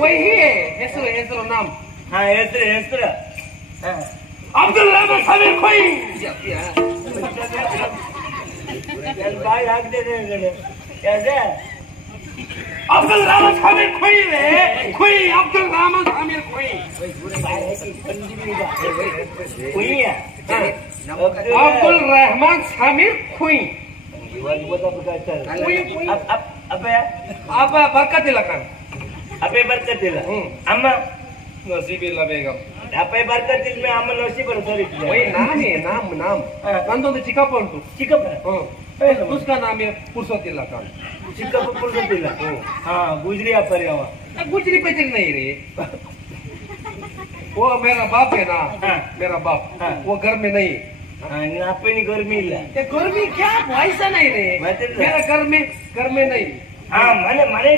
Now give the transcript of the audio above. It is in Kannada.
ವೈಹಿ ಹೆಸರು ಹೆಸರು ನಾಮ್ ಹಾ ಹೆಸರು ಅಬ್ದುಲ್ ರಹಮಾನ್ ಸಮೀರ್ ಖೋಯಿ ಬಾಯಿ ಹಾಕ್ತೇನೆ ಅಬ್ದುಲ್ ರಹಮಾನ್ ಸಮೀರ್ ಖೋಯಿ ಖೋಯಿ ಅಬ್ದುಲ್ ರಹಮಾನ್ ಸಮೀರ್ ಖೋಯಿ ಅಬ್ದುಲ್ ರಹಮಾನ್ ಸಮೀರ್ ಖೋಯಿ ಅಪ್ಪ ಬರ್ಕತ್ತಿಲ್ಲ ಕಣ್ ಅಪ್ಪೆ ಬರ್ಕತ್ತಿಲ್ಲ ಅಮ್ಮ ನಸೀಬಿಲ್ಲ ಬೇಗಂ ಅಪ್ಪೆ ಬರ್ಕತ್ತಿಲ್ಲ ಅಮ್ಮ ನಸೀಬರು ಸರಿ ನಾನೇ ನಾಮ್ ನಂದೊಂದು ಚಿಕ್ಕಪ್ಪ ಉಂಟು ಚಿಕ್ಕಪ್ಪ उसका नाम है पुरुषोत्तिल्ला खान चिक्कप्प पुरुषोत्तिल्ल हाँ गुजरी अपर गुजरी पेचक नहीं रे वो मेरा बाप है ना मेरा बाप वो घर में नहीं अपनी गर्मी ಇಲ್ಲ गर्मी क्या वैसा नहीं रे मेरा घर में नहीं हाँ मने